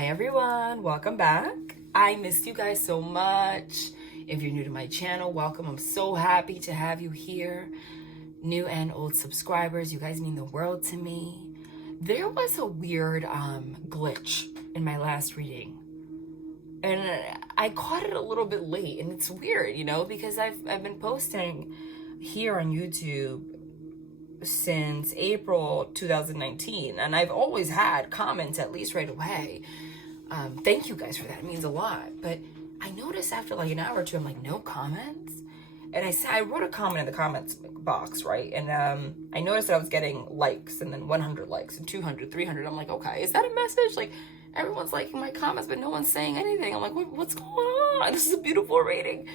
Hi everyone, welcome back. I missed you guys so much. If you're new to my channel, welcome. I'm so happy to have you here. New and old subscribers, you guys mean the world to me. There was a weird glitch in my last reading. And I caught it a little bit late, and it's weird, you know, because I've been posting here on YouTube since April 2019, and I've always had comments at least right away. Thank you guys for that, it means a lot. But I noticed after like an hour or two, I'm like, no comments. And I wrote a comment in the comments box, right? And I noticed that I was getting likes, and then 100 likes and 200, 300. I'm like, okay, is that a message? Like, everyone's liking my comments, but no one's saying anything. I'm like, what's going on? This is a beautiful reading.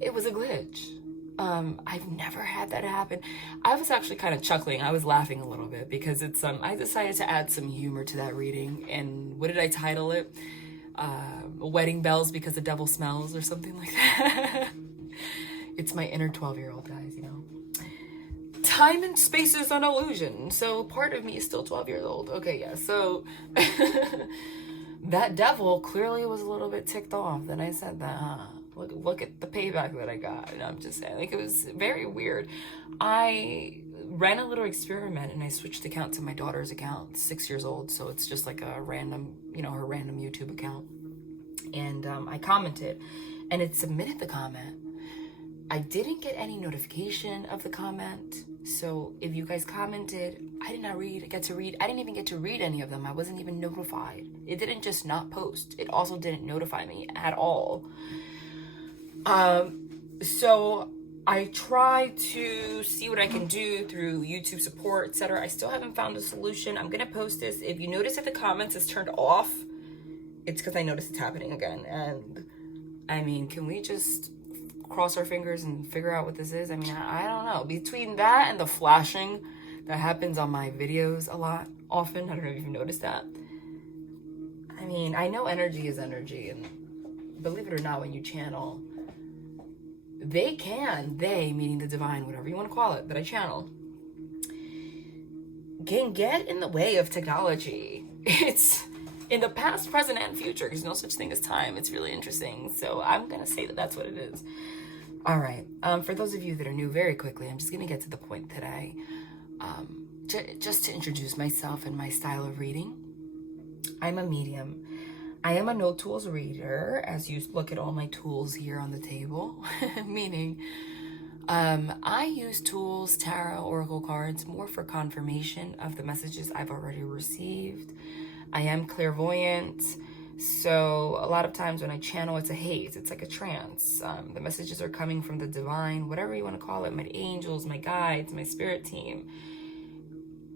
It was a glitch. I've never had that happen. I was actually kind of chuckling. I was laughing a little bit because it's I decided to add some humor to that reading. And what did I title it? Wedding bells because the devil smells, or something like that. It's my inner 12-year-old, guys, you know. Time and space is an illusion. So part of me is still 12 years old. Okay, yeah. So that devil clearly was a little bit ticked off that I said that, huh? Look at the payback that I got. And I'm just saying, like, it was very weird. I ran a little experiment and I switched account to my daughter's account, 6 years old. So it's just like a random, you know, her random YouTube account. And I commented and it submitted the comment. I didn't get any notification of the comment. So if you guys commented, I did not get to read. I didn't even get to read any of them. I wasn't even notified. It didn't just not post. It also didn't notify me at all. So I tried to see what I can do through YouTube support, etc. I still haven't found a solution. I'm going to post this. If you notice that the comments is turned off, it's because I noticed it's happening again. And I mean, can we just cross our fingers and figure out what this is? I mean, I don't know. Between that and the flashing that happens on my videos often, I don't know if you've noticed that. I mean, I know energy is energy, and believe it or not, when you channel, they meaning the divine, whatever you want to call it, that I channel, can get in the way of technology. It's in the past, present, and future. There's no such thing as time. It's really interesting. So I'm going to say that that's what it is. All right. For those of you that are new, very quickly, I'm just going to get to the point today. Just to introduce myself and my style of reading. I'm a medium. I am a no tools reader, as you look at all my tools here on the table, meaning I use tools, tarot, oracle cards, more for confirmation of the messages I've already received. I am clairvoyant, so a lot of times when I channel, it's a haze, it's like a trance. The messages are coming from the divine, whatever you want to call it, my angels, my guides, my spirit team.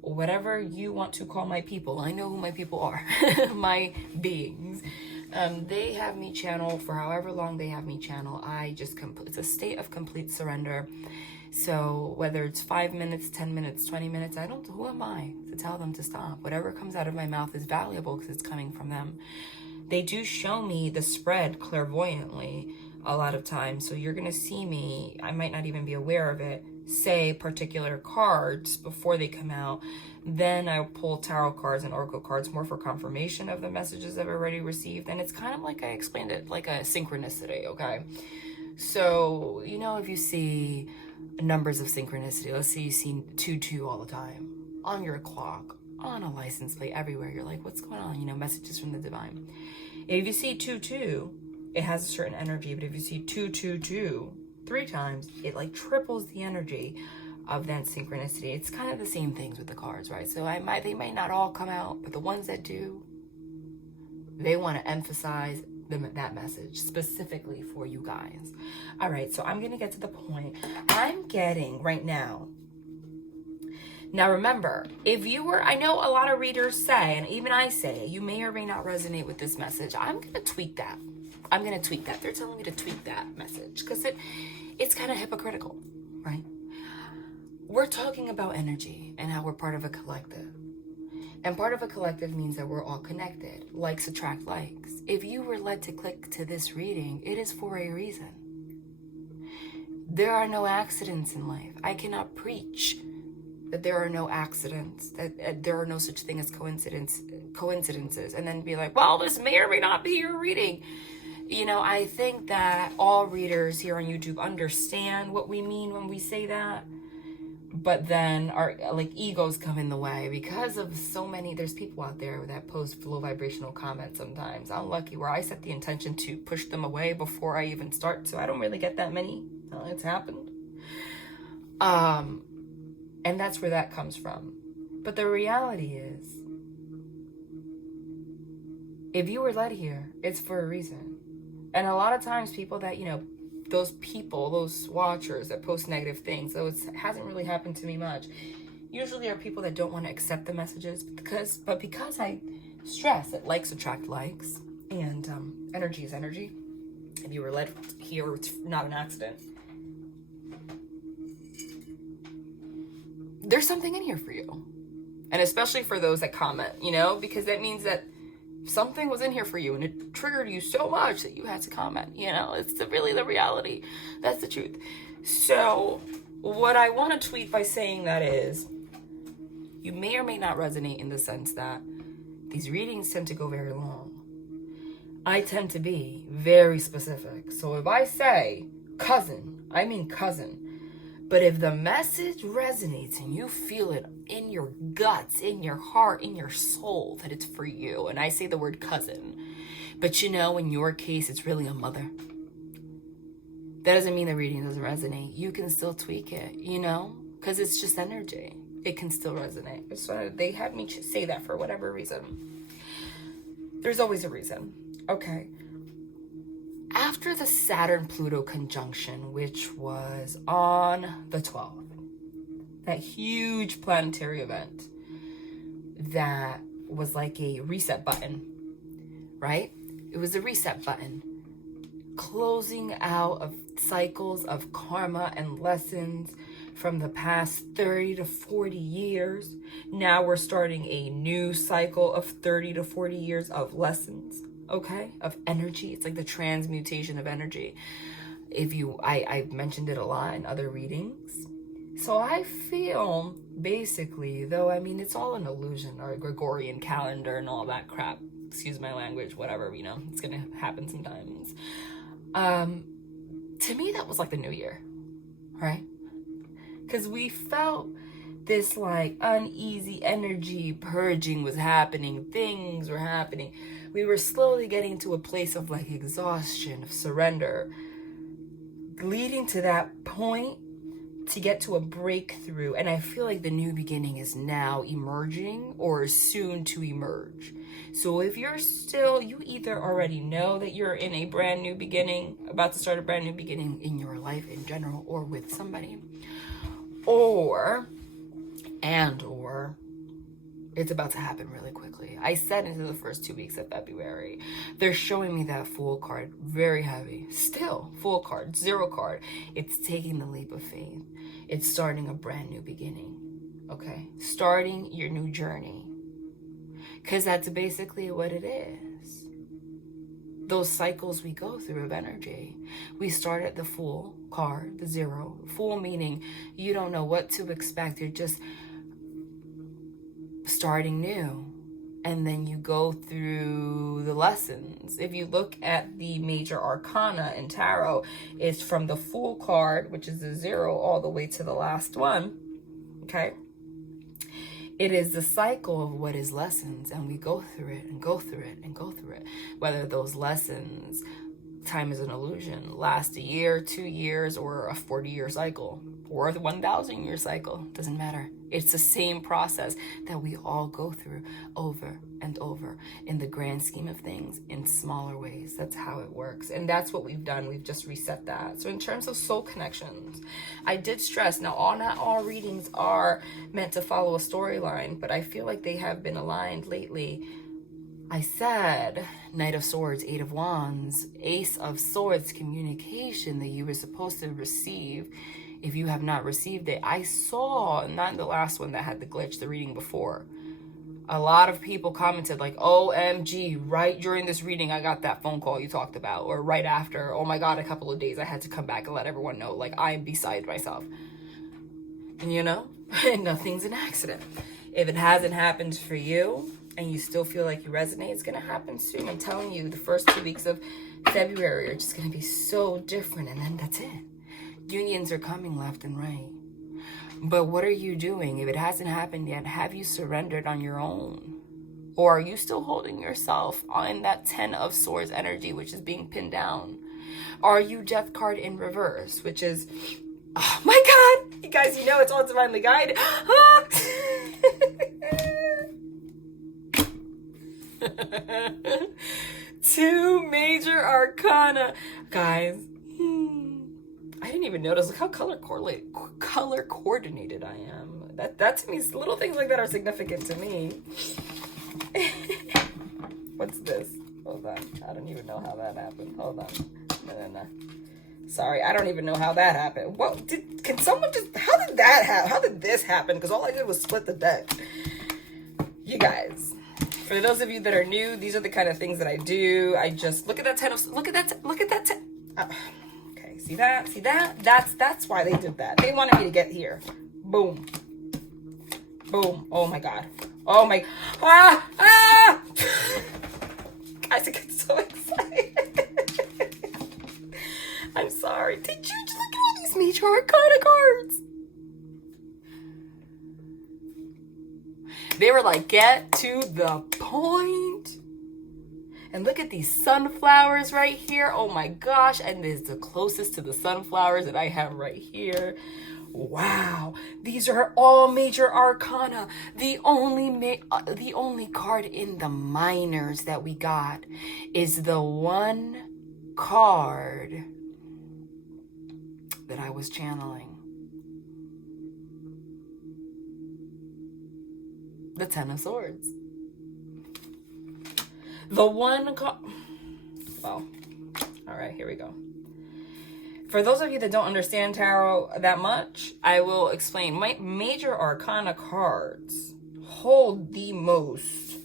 Whatever you want to call my people. I know who my people are, my beings. They have me channel for however long they have me channel. It's a state of complete surrender. So whether it's 5 minutes, 10 minutes, 20 minutes, who am I to tell them to stop? Whatever comes out of my mouth is valuable because it's coming from them. They do show me the spread clairvoyantly a lot of times. So you're going to see me, I might not even be aware of it, say particular cards before they come out. Then I pull tarot cards and oracle cards more for confirmation of the messages I've already received. And it's kind of like I explained it, like a synchronicity, okay? So, you know, if you see numbers of synchronicity, let's say you see 22 all the time on your clock, on a license plate, everywhere, you're like, what's going on? You know, messages from the divine. If you see 22, it has a certain energy. But if you see 222 3 times, it like triples the energy of that synchronicity. It's kind of the same things with the cards, right? So they might not all come out, but the ones that do, they want to emphasize that message specifically for you guys. All right, so I'm gonna get to the point. I'm getting right now. Now remember, I know a lot of readers say, and even I say, you may or may not resonate with this message. I'm gonna tweak that. They're telling me to tweak that message because it's kind of hypocritical, right? We're talking about energy and how we're part of a collective. And part of a collective means that we're all connected. Likes attract likes. If you were led to click to this reading, it is for a reason. There are no accidents in life. I cannot preach that there are no accidents, that there are no such thing as coincidences, and then be like, well, this may or may not be your reading. You know, I think that all readers here on YouTube understand what we mean when we say that, but then our like egos come in the way because of so many. There's people out there that post low vibrational comments sometimes. I'm lucky where I set the intention to push them away before I even start, so I don't really get that many. It's happened. And that's where that comes from. But the reality is, if you were led here, it's for a reason. And a lot of times people that, you know, those people, those watchers that post negative things, though it hasn't really happened to me much, usually are people that don't want to accept the messages because I stress that likes attract likes, and energy is energy. If you were led here, it's not an accident. There's something in here for you. And especially for those that comment, you know, because that means that something was in here for you and it triggered you so much that you had to comment, you know. It's really the reality. That's the truth. So what I want to tweet by saying that is, you may or may not resonate in the sense that these readings tend to go very long. I tend to be very specific. So if I say cousin, I mean cousin. But if the message resonates and you feel it in your guts, in your heart, in your soul, that it's for you, and I say the word cousin, but you know, in your case, it's really a mother, that doesn't mean the reading doesn't resonate. You can still tweak it, you know, because it's just energy. It can still resonate. So they had me say that for whatever reason. There's always a reason. Okay. After the Saturn-Pluto conjunction, which was on the 12th, that huge planetary event that was like a reset button, right? It was a reset button, closing out of cycles of karma and lessons from the past 30 to 40 years. Now we're starting a new cycle of 30 to 40 years of lessons. Okay, of energy. It's like the transmutation of energy. I've mentioned it a lot in other readings. So I feel basically, though, I mean, it's all an illusion, or a Gregorian calendar and all that crap. Excuse my language, whatever, you know, it's gonna happen sometimes. To me, that was like the new year, right? Because we felt this like uneasy energy purging was happening. Things were happening. We were slowly getting to a place of like exhaustion, of surrender, leading to that point to get to a breakthrough. And I feel like the new beginning is now emerging or is soon to emerge. So if you're still, you either already know that you're in a brand new beginning, about to start a brand new beginning in your life in general or with somebody, or it's about to happen really quickly. I said into the first 2 weeks of February, they're showing me that Fool card, very heavy. Still, Fool card, Zero card. It's taking the leap of faith. It's starting a brand new beginning, okay? Starting your new journey. Because that's basically what it is. Those cycles we go through of energy. We start at the Fool card, the Zero. Fool meaning you don't know what to expect. You're just starting new, and then you go through the lessons. If you look at the major arcana in tarot, it's from the Fool card, which is the 0, all the way to the last one. Okay, it is the cycle of what is lessons, and we go through it and go through it and go through it. Whether those lessons, time is an illusion, last a year, 2 years, or a 40-year cycle, or a 1,000-year cycle, doesn't matter. It's the same process that we all go through over and over in the grand scheme of things in smaller ways. That's how it works. And that's what we've done. We've just reset that. So in terms of soul connections, I did stress, now not all readings are meant to follow a storyline, but I feel like they have been aligned lately. I said Knight of Swords, Eight of Wands, Ace of Swords, communication that you were supposed to receive. If you have not received it, I saw, not the last one that had the glitch, the reading before, a lot of people commented like, OMG, right during this reading, I got that phone call you talked about, or right after, oh my God, a couple of days, I had to come back and let everyone know, like, I am beside myself. You know, nothing's an accident. If it hasn't happened for you and you still feel like you resonate, it's going to happen soon. I'm telling you, the first 2 weeks of February are just going to be so different. And then that's it. Unions are coming left and right. But what are you doing? If it hasn't happened yet, have you surrendered on your own? Or are you still holding yourself on that 10 of Swords energy, which is being pinned down? Are you Death card in reverse, which is, oh my God, you guys, you know it's all divinely guided. Two major arcana. Guys, I didn't even notice. Look how color coordinated I am. That to me, little things like that are significant to me. What's this? Hold on. I don't even know how that happened. Hold on. No. Sorry, I don't even know how that happened. What can someone just, how did that happen? How did this happen? Because all I did was split the deck. You guys, for those of you that are new, these are the kind of things that I do. I just look at that 10 of, look at that 10. Okay, see that? That's why they did that. They wanted me to get here. Boom. Boom. Oh my God. Oh my, guys, I get so excited. I'm sorry. Did you just look at all these major arcana cards? They were like, get to the point. And look at these sunflowers right here. Oh my gosh. And this is the closest to the sunflowers that I have right here. Wow. These are all major arcana. The only card in the minors that we got is the one card that I was channeling. The 10 of Swords. The one card. Well, all right, here we go. For those of you that don't understand tarot that much, I will explain. My major arcana cards hold the most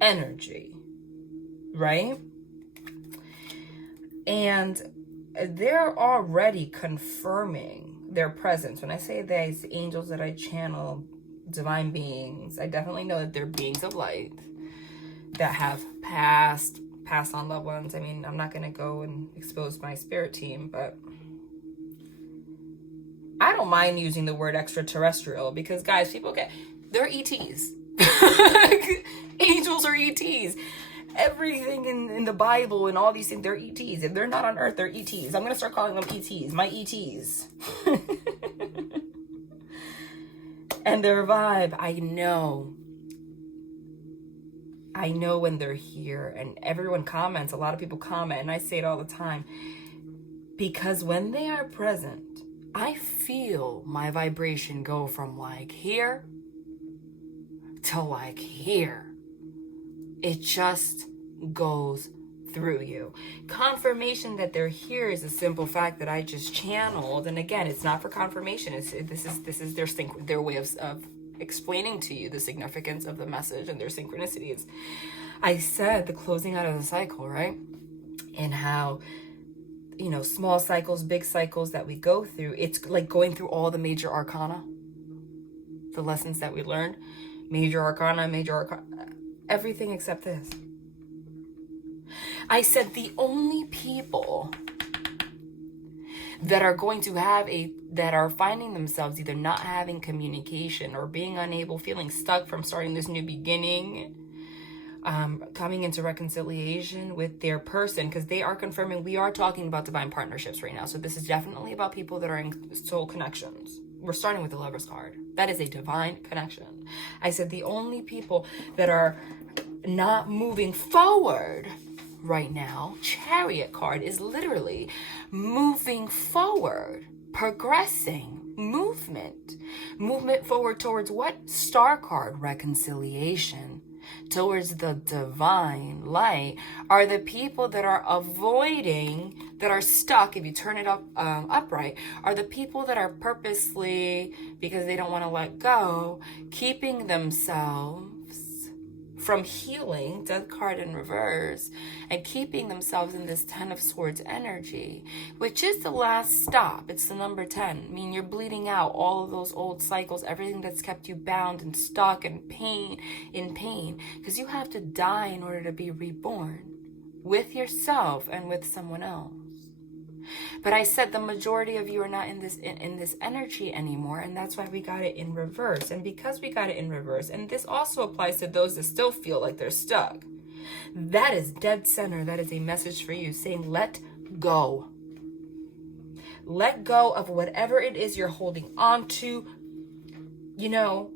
energy, right? And they're already confirming their presence. When I say these angels that I channel, divine beings, I definitely know that they're beings of light that have passed on loved ones. I mean, I'm not going to go and expose my spirit team, but I don't mind using the word extraterrestrial because, guys, they're ETs. Angels are ETs. Everything in the Bible and all these things, they're ETs. If they're not on Earth, they're ETs. I'm going to start calling them ETs. My ETs. And their vibe, I know when they're here, and everyone comments. A lot of people comment, and I say it all the time, because when they are present, I feel my vibration go from like here to like here. It just goes through you. Confirmation that they're here is a simple fact that I just channeled, and again, it's not for confirmation. This is their way of explaining to you the significance of the message and their synchronicities. I said the closing out of the cycle, right? And how, you know, small cycles, big cycles that we go through. It's like going through all the major arcana, the lessons that we learned, major arcana, everything except this. I said the only people that are going to that are finding themselves either not having communication or being unable, feeling stuck from starting this new beginning, coming into reconciliation with their person, because they are confirming, we are talking about divine partnerships right now. So this is definitely about people that are in soul connections. We're starting with the Lover's card. That is a divine connection. I said the only people that are not moving forward right now, Chariot card is literally moving forward, progressing, movement forward towards what? Star card, reconciliation, towards the divine light, are the people that are avoiding, that are stuck. If you turn it up upright, are the people that are purposely, because they don't want to let go, keeping themselves from healing, Death card in reverse, and keeping themselves in this 10 of Swords energy, which is the last stop. It's the number 10. I mean, you're bleeding out all of those old cycles, everything that's kept you bound and stuck and in pain, because you have to die in order to be reborn with yourself and with someone else. But I said the majority of you are not in this energy anymore, and that's why we got it in reverse. And because we got it in reverse, and this also applies to those that still feel like they're stuck, that is dead center. That is a message for you saying, let go. Let go of whatever it is you're holding on to, you know,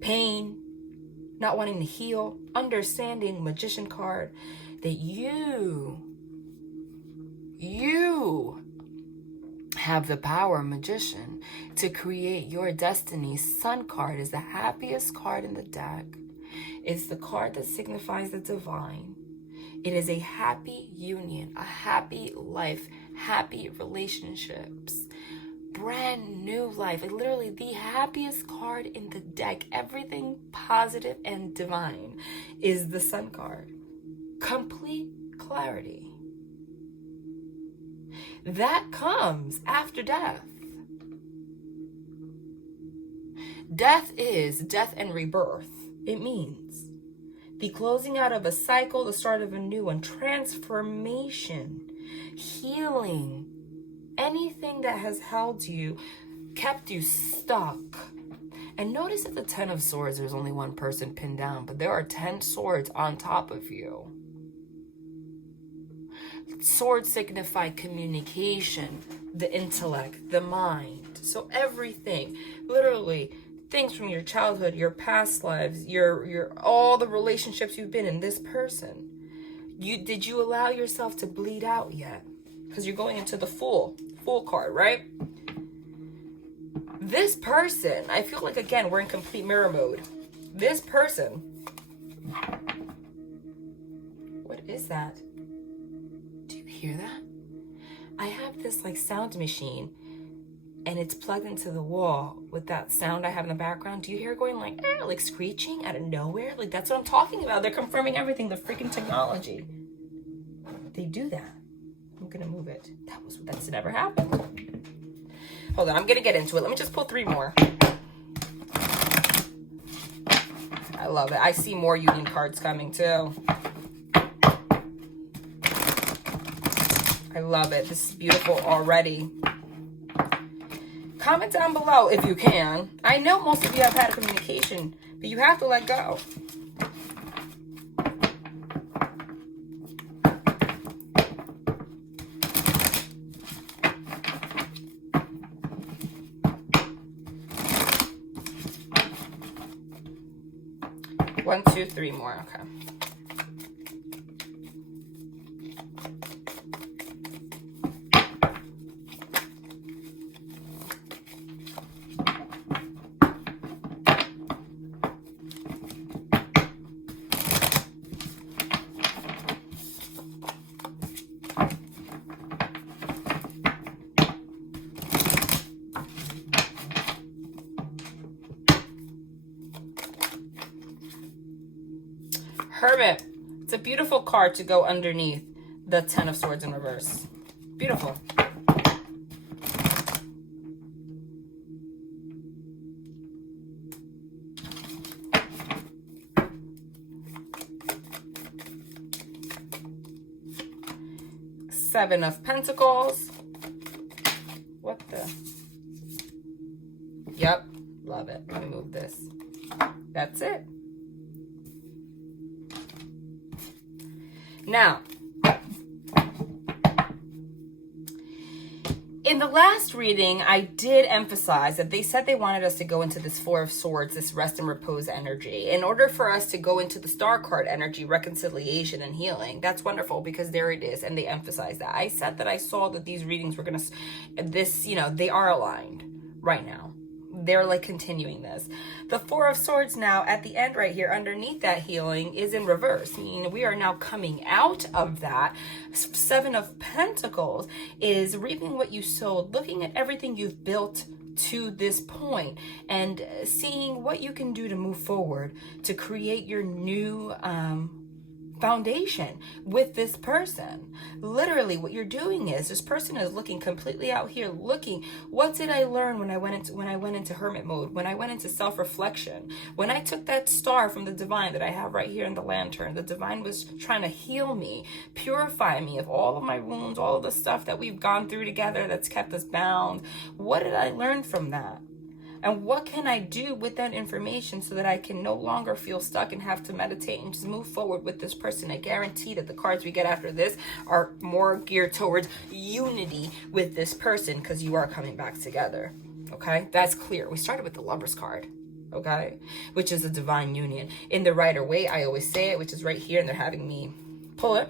pain, not wanting to heal, understanding, Magician card, that you have the power, Magician, to create your destiny. Sun card is the happiest card in the deck. It's the card that signifies the divine. It is a happy union, a happy life, happy relationships, brand new life. Like literally the happiest card in the deck. Everything positive and divine is the Sun card. Complete clarity. That comes after death. Death is death and rebirth. It means the closing out of a cycle, the start of a new one, transformation, healing, anything that has held you, kept you stuck. And notice that the 10 of Swords, there's only one person pinned down, but there are 10 swords on top of you. Swords signify communication, the intellect, the mind. So everything, literally, things from your childhood, your past lives, your all the relationships you've been in, this person. Did you allow yourself to bleed out yet? Because you're going into the Fool card, right? This person, I feel like, again, we're in complete mirror mode. This person, what is that? Do you hear that? I have this like sound machine and it's plugged into the wall with that sound I have in the background. Do you hear it going like screeching out of nowhere? Like, that's what I'm talking about. They're confirming everything, the freaking technology. They do that. I'm gonna move it. That's never happened. Hold on, I'm gonna get into it. Let me just pull 3 more. I love it. I see more union cards coming too. I love it. This is beautiful already. Comment down below if you can. I know most of you have had communication, but you have to let go. One, two, 3 more. Okay. Hermit. It's a beautiful card to go underneath the 10 of Swords in reverse. Beautiful. Seven of Pentacles. What the? Yep. Love it. Let me move this. That's it. Now, in the last reading, I did emphasize that they said they wanted us to go into this 4 of Swords, this rest and repose energy, in order for us to go into the Star card energy, reconciliation and healing. That's wonderful, because there it is, and they emphasized that. I said that I saw that these readings were going to, they are aligned right now. They're like continuing this. The 4 of Swords now at the end right here underneath that healing is in reverse, meaning we are now coming out of that. 7 of Pentacles is reaping what you sowed, looking at everything you've built to this point and seeing what you can do to move forward to create your new foundation with this person. Literally what you're doing is this person is looking completely out here, looking, what did I learn when I went into hermit mode, when I went into self-reflection, when I took that star from the divine that I have right here in the lantern. The divine was trying to heal me, purify me of all of my wounds, all of the stuff that we've gone through together that's kept us bound. What did I learn from that? And what can I do with that information so that I can no longer feel stuck and have to meditate and just move forward with this person? I guarantee that the cards we get after this are more geared towards unity with this person, because you are coming back together. Okay, that's clear. We started with the Lover's card, okay, which is a divine union. In the Rider-Waite, I always say it, which is right here, and they're having me pull it.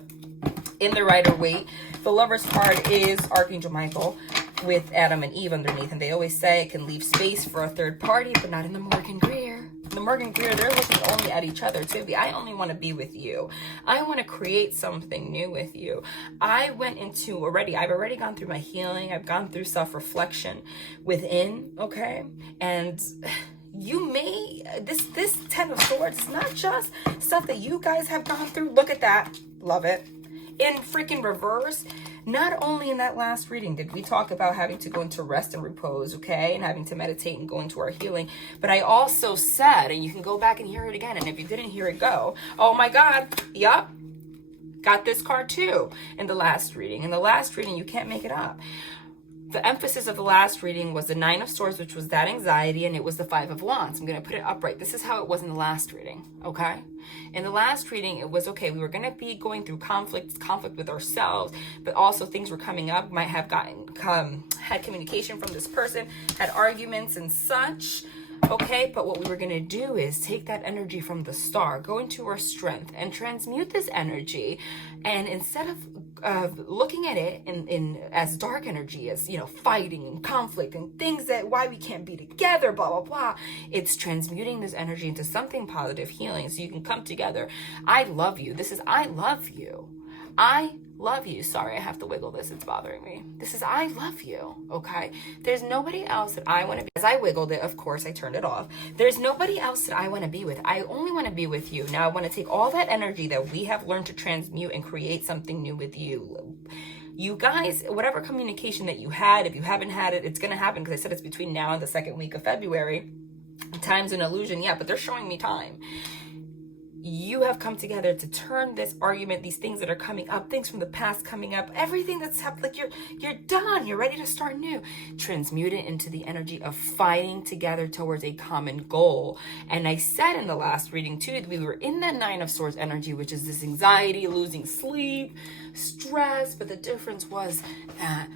In the Rider-Waite, the Lover's card is Archangel Michael with Adam and Eve underneath, and they always say it can leave space for a third party, but not in the Morgan Greer. The Morgan Greer, they're looking only at each other too. I only want to be with you. I want to create something new with you. I've already gone through my healing. I've gone through self-reflection within, okay? And you may, this Ten of Swords is not just stuff that you guys have gone through. Look at that. Love it. In freaking reverse, not only in that last reading did we talk about having to go into rest and repose, okay, and having to meditate and go into our healing, but I also said, and you can go back and hear it again, and if you didn't hear it, go, oh my God, yup, got this card too in the last reading. In the last reading, you can't make it up. The emphasis of the last reading was the Nine of Swords, which was that anxiety, and it was the Five of Wands. I'm going to put it upright. This is how it was in the last reading, okay? In the last reading, it was, okay, we were going to be going through conflict with ourselves, but also things were coming up, might have had communication from this person, had arguments and such, okay? But what we were going to do is take that energy from the star, go into our strength, and transmute this energy, and instead of looking at it in as dark energy, as, you know, fighting and conflict and things that why we can't be together, blah blah blah, it's transmuting this energy into something positive, healing, so you can come together. I love you. This is I love you. I love you. Sorry, I have to wiggle this. It's bothering me. This is I love you, okay? There's nobody else that I want to be. As I wiggled it, of course, I turned it off. There's nobody else that I want to be with. I only want to be with you. Now, I want to take all that energy that we have learned to transmute and create something new with you. You guys, whatever communication that you had, if you haven't had it, it's going to happen, because I said it's between now and the second week of February. Time's an illusion, yeah, but they're showing me time. You have come together to turn this argument, these things that are coming up, things from the past coming up, everything that's happened, like you're done, you're ready to start new. Transmute it into the energy of fighting together towards a common goal. And I said in the last reading too, that we were in that Nine of Swords energy, which is this anxiety, losing sleep, stress, but the difference was that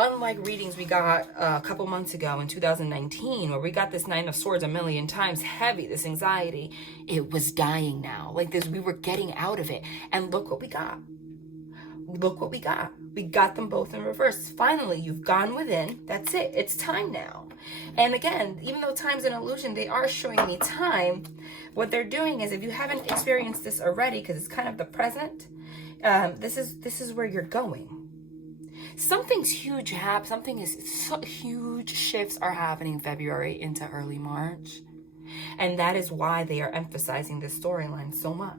unlike readings we got a couple months ago in 2019, where we got this Nine of Swords a million times heavy, this anxiety, it was dying now. Like this, we were getting out of it. And look what we got. Look what we got. We got them both in reverse. Finally, you've gone within. That's it. It's time now. And again, even though time's an illusion, they are showing me time. What they're doing is, if you haven't experienced this already, because it's kind of the present, this is where you're going. Something's huge huge shifts are happening in February into early March. And that is why they are emphasizing this storyline so much.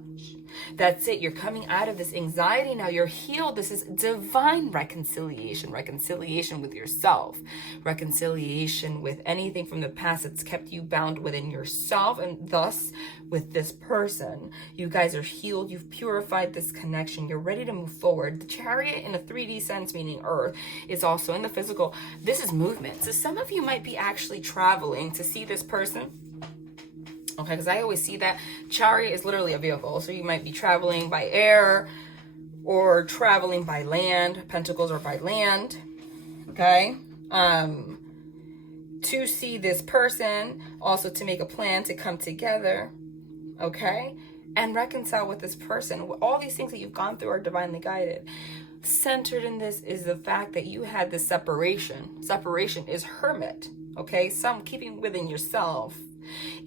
That's it. You're coming out of this anxiety now. You're healed. This is divine reconciliation. Reconciliation with yourself. Reconciliation with anything from the past that's kept you bound within yourself, and thus with this person. You guys are healed. You've purified this connection. You're ready to move forward. The Chariot in a 3D sense, meaning Earth, is also in the physical. This is movement. So some of you might be actually traveling to see this person. Okay, because I always see that Chariot is literally a vehicle. So you might be traveling by air or traveling by land. Pentacles are by land. Okay. To see this person, also to make a plan to come together. Okay. And reconcile with this person. All these things that you've gone through are divinely guided. Centered in this is the fact that you had this separation. Separation is hermit. Okay. Some keeping within yourself.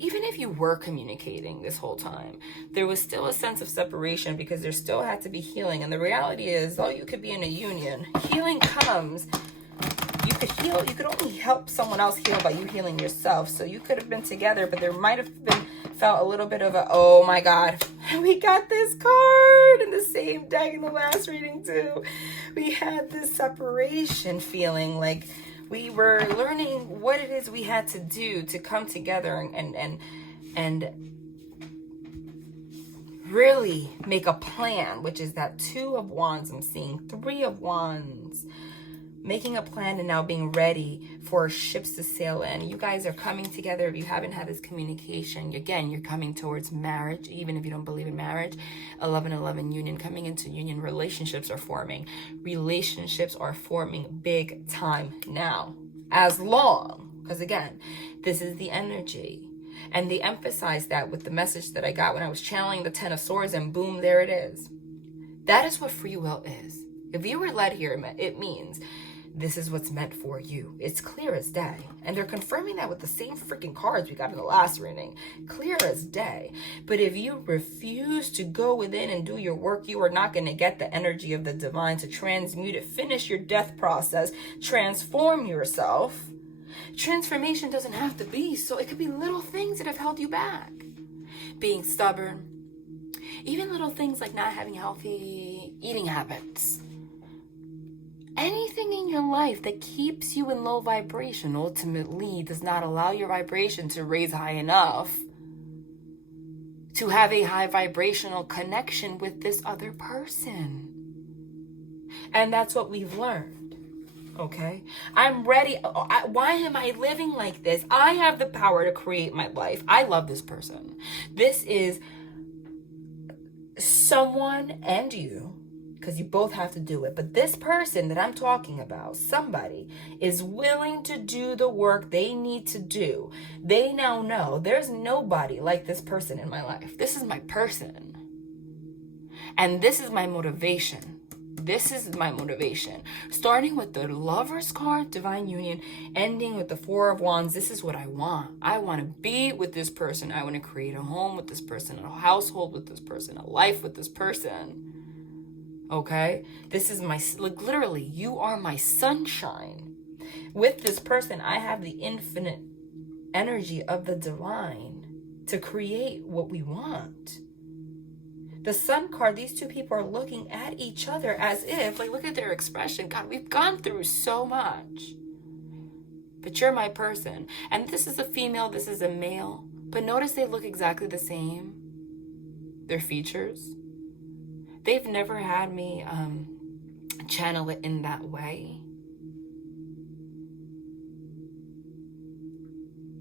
Even if you were communicating this whole time, there was still a sense of separation, because there still had to be healing. And the reality is, though you could be in a union, healing comes you could heal. You could only help someone else heal by you healing yourself. So you could have been together, but there might have been felt a little bit of a, oh my God, we got this card in the same deck in the last reading too. We had this separation feeling, like we were learning what it is we had to do to come together and really make a plan, which is that 2 of Wands. I'm seeing 3 of Wands. Making a plan and now being ready for ships to sail in. You guys are coming together. If you haven't had this communication, again, you're coming towards marriage, even if you don't believe in marriage. 11-11 union, coming into union. Relationships are forming. Relationships are forming big time now. As long, because again, this is the energy. And they emphasize that with the message that I got when I was channeling the 10 of Swords, and boom, there it is. That is what free will is. If you were led here, it means this is what's meant for you. It's clear as day. And they're confirming that with the same freaking cards we got in the last reading. Clear as day. But if you refuse to go within and do your work, you are not going to get the energy of the divine to transmute it. Finish your death process. Transform yourself. Transformation doesn't have to be, so it could be little things that have held you back. Being stubborn. Even little things like not having healthy eating habits. Anything in your life that keeps you in low vibration ultimately does not allow your vibration to raise high enough to have a high vibrational connection with this other person. And that's what we've learned. Okay? I'm ready. Why am I living like this? I have the power to create my life. I love this person. This is someone and you, because you both have to do it. But this person that I'm talking about, somebody, is willing to do the work they need to do. They now know there's nobody like this person in my life. This is my person. And this is my motivation. This is my motivation. Starting with the Lover's card, Divine Union, ending with the 4 of Wands. This is what I want. I want to be with this person. I want to create a home with this person, a household with this person, a life with this person. Okay? This is my, like, literally, you are my sunshine. With this person, I have the infinite energy of the divine to create what we want. The Sun card, these two people are looking at each other as if, like, look at their expression. God, we've gone through so much. But you're my person. And this is a female, this is a male. But notice they look exactly the same. Their features. They've never had me channel it in that way.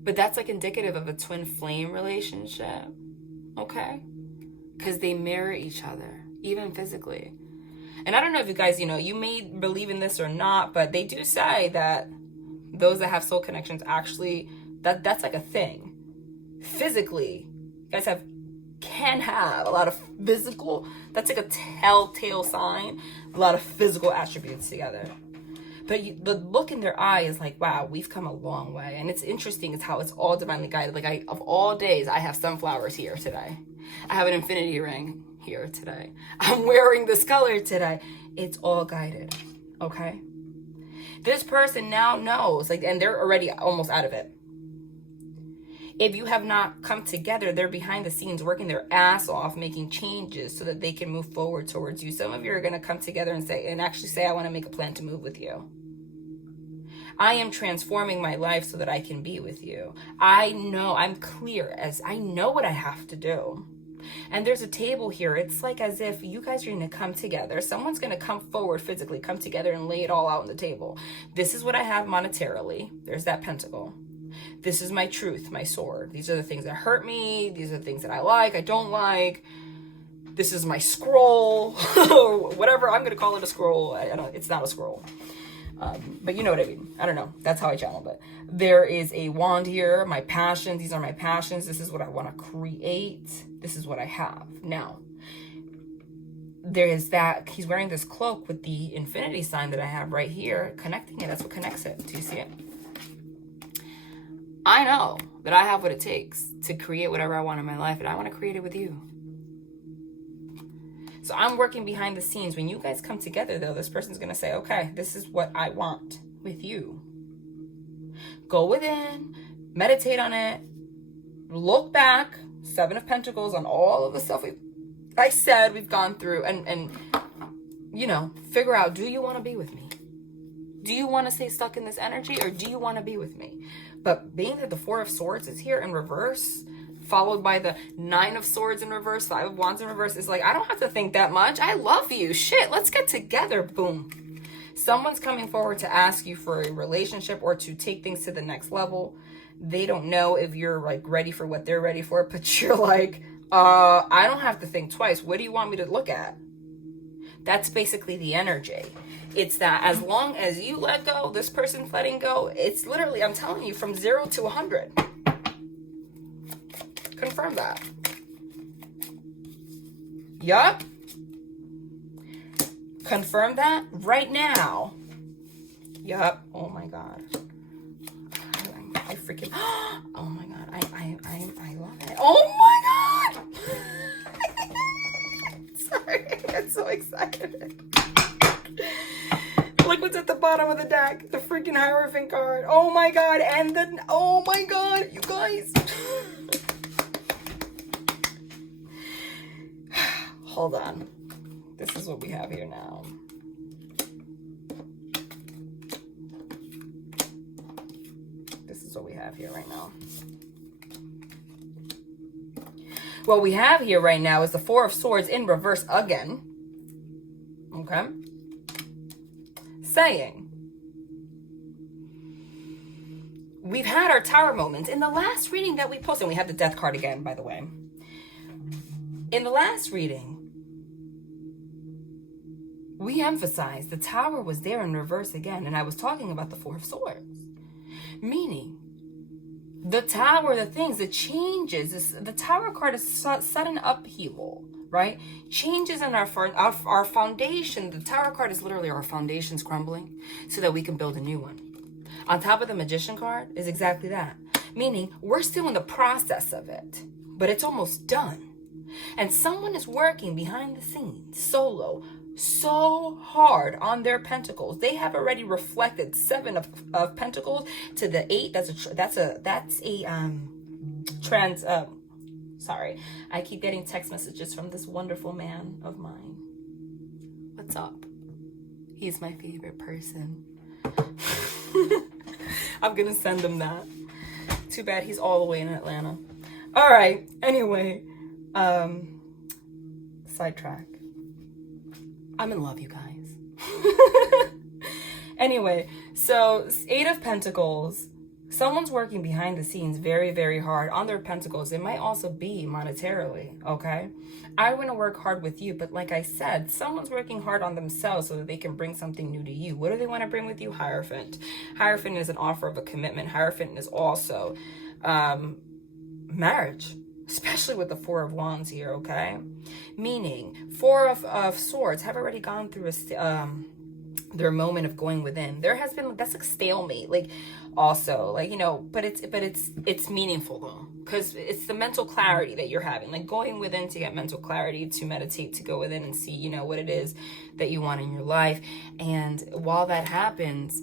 But that's like indicative of a twin flame relationship. Okay? Because they mirror each other, even physically. And I don't know if you guys, you may believe in this or not, but they do say that those that have soul connections actually, that's like a thing. Physically, you guys can have a lot of physical, that's like a telltale sign, a lot of physical attributes together. But the look in their eye is like, wow, we've come a long way. And it's interesting, it's how it's all divinely guided. Like, of all days, I have sunflowers here today. I have an infinity ring here today. I'm wearing this color today. It's all guided, okay? This person now knows, like, and they're already almost out of it. If you have not come together, they're behind the scenes working their ass off, making changes so that they can move forward towards you. Some of you are going to come together and actually say, I want to make a plan to move with you. I am transforming my life so that I can be with you. I know, I'm clear as I know what I have to do. And there's a table here. It's like as if you guys are going to come together. Someone's going to come forward physically, come together and lay it all out on the table. This is what I have monetarily. There's that pentacle. This is my truth, my sword. These are the things that hurt me. These are the things that I like, I don't like. This is my scroll. Whatever, I'm going to call it a scroll. I don't, it's not a scroll. But you know what I mean. I don't know. That's how I channel it. There is a wand here. My passion. These are my passions. This is what I want to create. This is what I have. Now, there is that. He's wearing this cloak with the infinity sign that I have right here. Connecting it. That's what connects it. Do you see it? I know that I have what it takes to create whatever I want in my life. And I want to create it with you. So I'm working behind the scenes. When you guys come together, though, this person's going to say, okay, this is what I want. with you. Go within, meditate on it, look back, Seven of Pentacles, on all of the stuff we've gone through, and you know, figure out, do you want to be with me? Do you want to stay stuck in this energy, or do you want to be with me? But being that the Four of Swords is here in reverse, followed by the Nine of Swords in reverse, Five of Wands in reverse, it's like, I don't have to think that much. I love you. Shit, let's get together. Boom. Someone's coming forward to ask you for a relationship or to take things to the next level. They don't know if you're like ready for what they're ready for, but you're like, I don't have to think twice. What do you want me to look at? That's basically the energy. It's that as long as you let go, this person's letting go. It's literally, I'm telling you, from 0 to 100. Confirm that. Yup. Confirm that right now. Yup. Oh my God. I freaking, oh my God. I love it. Oh my God. Sorry, I get so excited. Look what's at the bottom of the deck. The freaking Hierophant card. Oh my God. And then, oh my God, you guys. Hold on. This is what we have here now. This is what we have here right now. What we have here right now is the Four of Swords in reverse again. Okay? Saying, we've had our Tower moments. In the last reading that we posted, and we have the Death card again, by the way. In the last reading, we emphasized the Tower was there in reverse again, and I was talking about the Four of Swords. Meaning, the Tower, the things, the changes, the Tower card is sudden upheaval, right? Changes in our foundation. The Tower card is literally our foundations crumbling so that we can build a new one. On top of the Magician card is exactly that. Meaning, we're still in the process of it, but it's almost done. And someone is working behind the scenes, solo, so hard on their pentacles. They have already reflected 7 of pentacles to the 8. Sorry, I keep getting text messages from this wonderful man of mine. What's up? He's my favorite person. I'm gonna send him that. Too bad he's all the way in Atlanta. All right, anyway, sidetrack. I'm in love, you guys. Anyway, so 8 of Pentacles. Someone's working behind the scenes very, very hard on their pentacles. It might also be monetarily, okay? I want to work hard with you, but like I said, someone's working hard on themselves so that they can bring something new to you. What do they want to bring with you? Hierophant. Hierophant is an offer of a commitment. Hierophant is also marriage, especially with the Four of Wands here, okay? Meaning, Four of Swords have already gone through their moment of going within. There has been, that's like stalemate, like also, like, you know, but it's meaningful though, because it's the mental clarity that you're having, like going within to get mental clarity, to meditate, to go within and see, you know, what it is that you want in your life. And while that happens,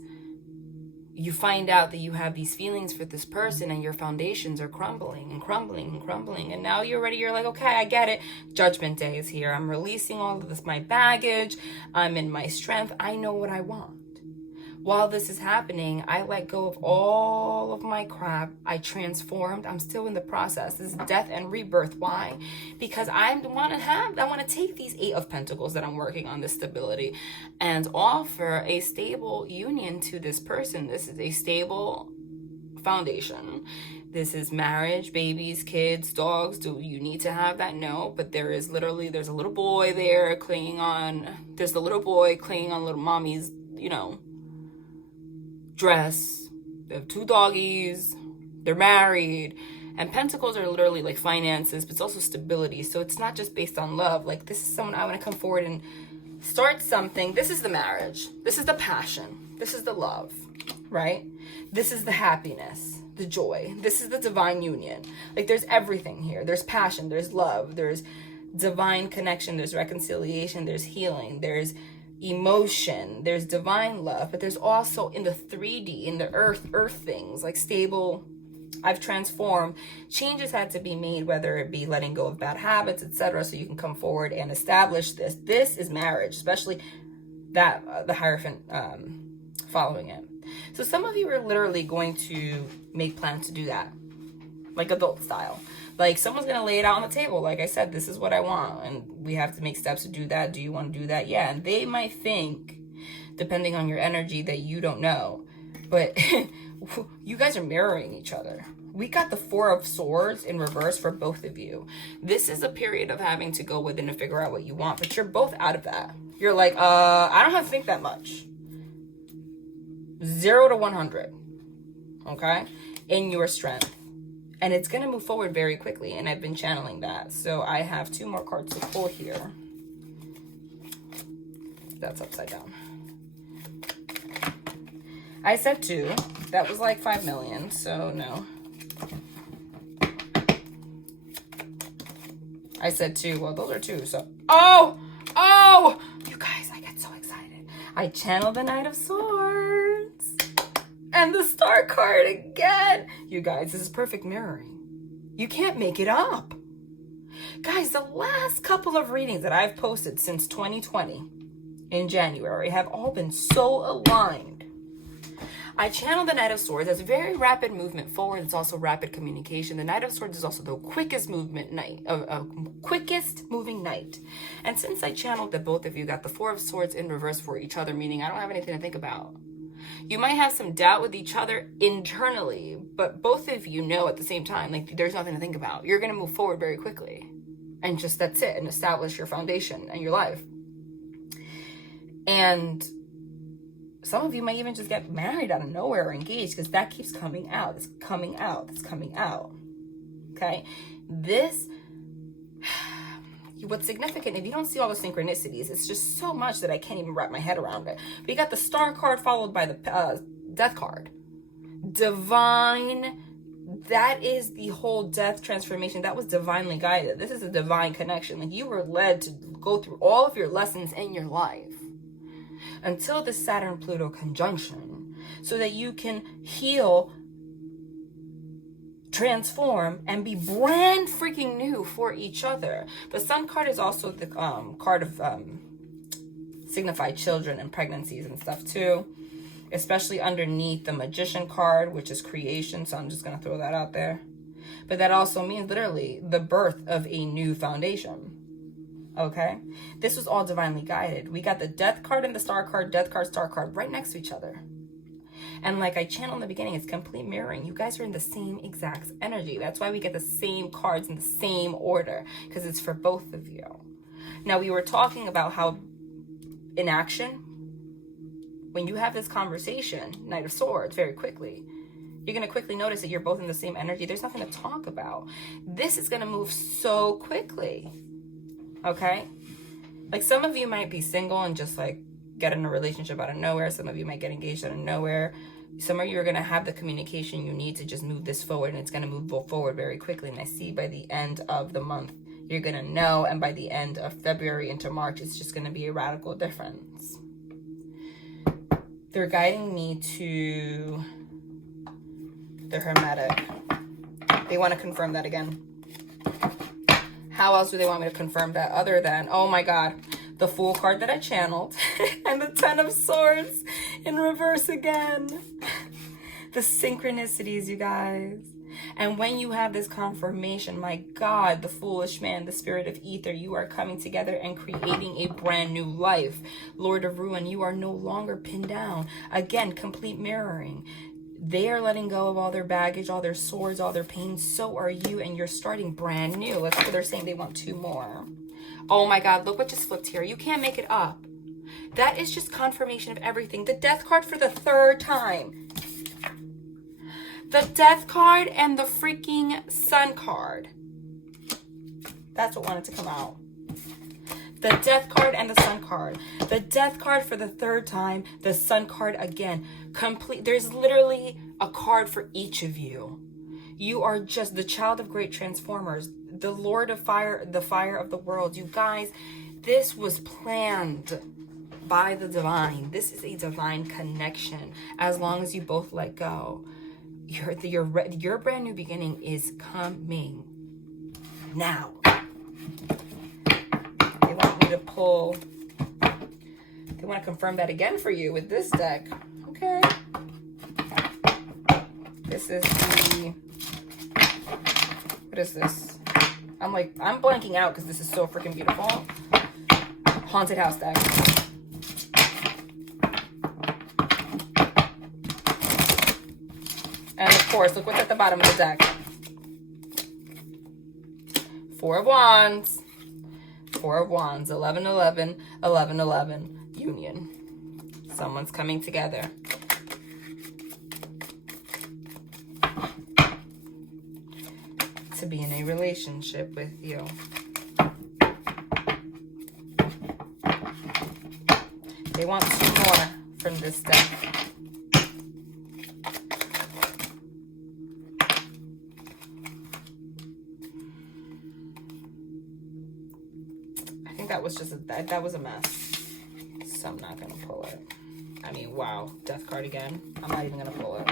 you find out that you have these feelings for this person and your foundations are crumbling and crumbling and crumbling. And now you're ready. You're like, okay, I get it. Judgment Day is here. I'm releasing all of this, my baggage. I'm in my strength. I know what I want. While this is happening, I let go of all of my crap. I transformed. I'm still in the process. This is death and rebirth. Why? Because I want to take these 8 of Pentacles that I'm working on, this stability, and offer a stable union to this person. This is a stable foundation. This is marriage, babies, kids, dogs. Do you need to have that? No, but there's a little boy there clinging on. There's the little boy clinging on little mommy's, you know, dress. They have 2 doggies. They're married. And Pentacles are literally like finances, but it's also stability. So it's not just based on love. Like, this is someone I want to come forward and start something. This is the marriage. This is the passion. This is the love, right? This is the happiness, the joy. This is the divine union. Like, there's everything here. There's passion. There's love. There's divine connection. There's reconciliation. There's healing. There's emotion, there's divine love, but there's also in the 3D, in the earth things, like stable, I've transformed. Changes had to be made, whether it be letting go of bad habits, etc., so you can come forward and establish this. This is marriage, especially that the Hierophant following it. So some of you are literally going to make plans to do that, like adult style. Like someone's going to lay it out on the table. Like I said, this is what I want. And we have to make steps to do that. Do you want to do that? Yeah. And they might think, depending on your energy, that you don't know. But you guys are mirroring each other. We got the 4 of Swords in reverse for both of you. This is a period of having to go within and figure out what you want. But you're both out of that. You're like, I don't have to think that much. 0 to 100. Okay? In your strength. And it's going to move forward very quickly. And I've been channeling that. So I have 2 more cards to pull here. That's upside down. I said 2. That was like 5 million. So no. I said 2. Well, those are 2. So, oh! You guys, I get so excited. I channeled the Knight of Swords. And the Star card again. You guys, this is perfect mirroring. You can't make it up. Guys, the last couple of readings that I've posted since 2020 in January have all been so aligned. I channeled the Knight of Swords as very rapid movement forward. It's also rapid communication. The Knight of Swords is also the quickest movement knight, quickest moving knight. And since I channeled that both of you got the 4 of Swords in reverse for each other, meaning I don't have anything to think about. You might have some doubt with each other internally, but both of you know at the same time, like there's nothing to think about. You're going to move forward very quickly. And just that's it, and establish your foundation and your life. And some of you might even just get married out of nowhere or engaged, because that keeps coming out. It's coming out. It's coming out. Okay? This, what's significant, if you don't see all the synchronicities, it's just so much that I can't even wrap my head around it. But you got the Star card followed by the Death card. Divine, that is the whole death transformation. That was divinely guided. This is a divine connection. Like you were led to go through all of your lessons in your life until the Saturn-Pluto conjunction, so that you can heal, transform, and be brand freaking new for each other. The Sun card is also the card of signified children and pregnancies and stuff too, especially underneath the Magician card, which is creation. So I'm just going to throw that out there. But that also means literally the birth of a new foundation. Okay, this was all divinely guided. We got the Death card and the Star card, Death card, Star card, right next to each other. And like I channeled in the beginning, it's complete mirroring. You guys are in the same exact energy. That's why we get the same cards in the same order, because it's for both of you. Now, we were talking about how in action, when you have this conversation, Knight of Swords, very quickly, you're going to quickly notice that you're both in the same energy. There's nothing to talk about. This is going to move so quickly. Okay? Like some of you might be single and just like get in a relationship out of nowhere. Some of you might get engaged out of nowhere. Some of you are going to have the communication you need to just move this forward, and it's going to move forward very quickly. And I see by the end of the month, you're going to know. And by the end of February into March, it's just going to be a radical difference. They're guiding me to the Hermetic. They want to confirm that again. How else do they want me to confirm that other than, oh my God, the Fool card that I channeled and the 10 of Swords in reverse again. The synchronicities, you guys. And when you have this confirmation, my God, the foolish man, the spirit of ether, you are coming together and creating a brand new life. Lord of Ruin, you are no longer pinned down. Again, complete mirroring. They are letting go of all their baggage, all their swords, all their pain. So are you, and you're starting brand new. That's what they're saying. They want 2 more. Oh my God, look what just flipped here. You can't make it up. That is just confirmation of everything. The Death card for the 3rd time. The Death card and the freaking Sun card. That's what wanted to come out. The Death card and the Sun card. The Death card for the 3rd time. The Sun card again. Complete. There's literally a card for each of you. You are just the child of great transformers. The Lord of Fire, the fire of the world. You guys, this was planned. by the divine. This is a divine connection. As long as you both let go, your brand new beginning is coming now. They want me to pull. They want to confirm that again for you with this deck. Okay. This is the. What is this? I'm blanking out because this is so freaking beautiful. Haunted house deck. And of course, look what's at the bottom of the deck. Four of Wands. Four of Wands. 11, 11, 11, 11. Union. Someone's coming together. To be in a relationship with you. They want some more from this deck. I think that was just that was a mess. So I'm not gonna pull it. I mean, wow, death card again. I'm not even gonna pull it.